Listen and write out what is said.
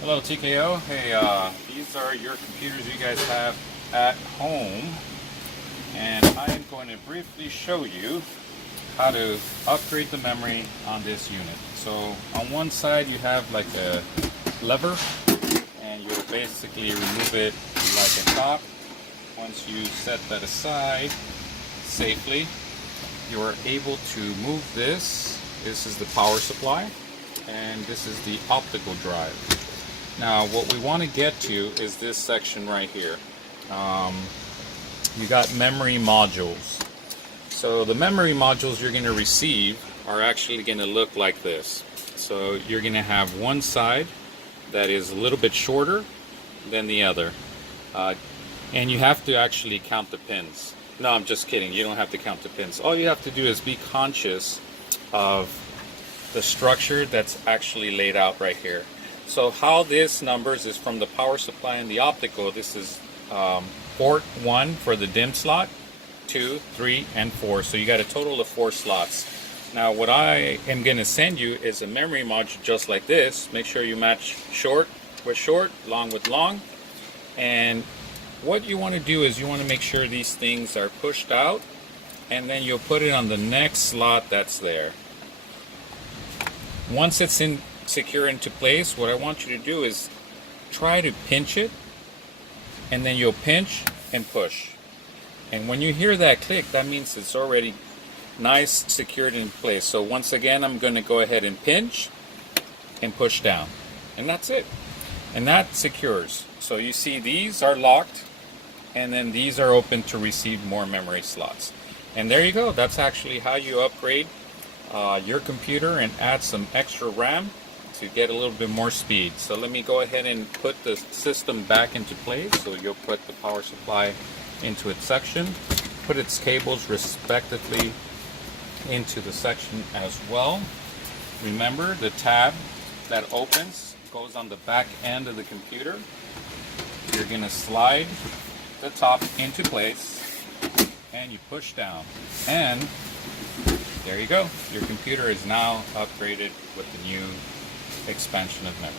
Hello TKO. Hey, these are your computers you guys have at home, and I am going to briefly show you how to upgrade the memory on this unit. So on one side you have like a lever, and you'll basically remove it like a top. Once you set that aside safely, you are able to move this. This is the power supply, and this is the optical drive. Now what we want to get to is this section right here. You got memory modules. So the memory modules you're going to receive are actually going to look like this. So you're going to have one side that is a little bit shorter than the other. And you have to actually count the pins. No, I'm just kidding. You don't have to count the pins. All you have to do is be conscious of the structure that's actually laid out right here. So how this numbers is from the power supply and the optical. This is port 1 for the DIMM slot, 2, 3, and 4. So you got a total of 4 slots. Now what I am going to send you is a memory module just like this. Make sure you match short with short, long with long. And what you want to do is you want to make sure these things are pushed out, and then you'll put it on the next slot that's there. Once it's secure into place, what I want you to do is try to pinch it, and then you'll pinch and push. And when you hear that click, that means it's already nice, secured in place. So once again, I'm going to go ahead and pinch and push down, and that's it. And that secures. So you see these are locked, and then these are open to receive more memory slots. And there you go. That's actually how you upgrade your computer and add some extra RAM to get a little bit more speed. So let me go ahead and put the system back into place. So you'll put the power supply into its section, put its cables respectively into the section as well. Remember, the tab that opens goes on the back end of the computer. You're going to slide the top into place and you push down, and there you go. Your computer is now upgraded with the new expansion of memory.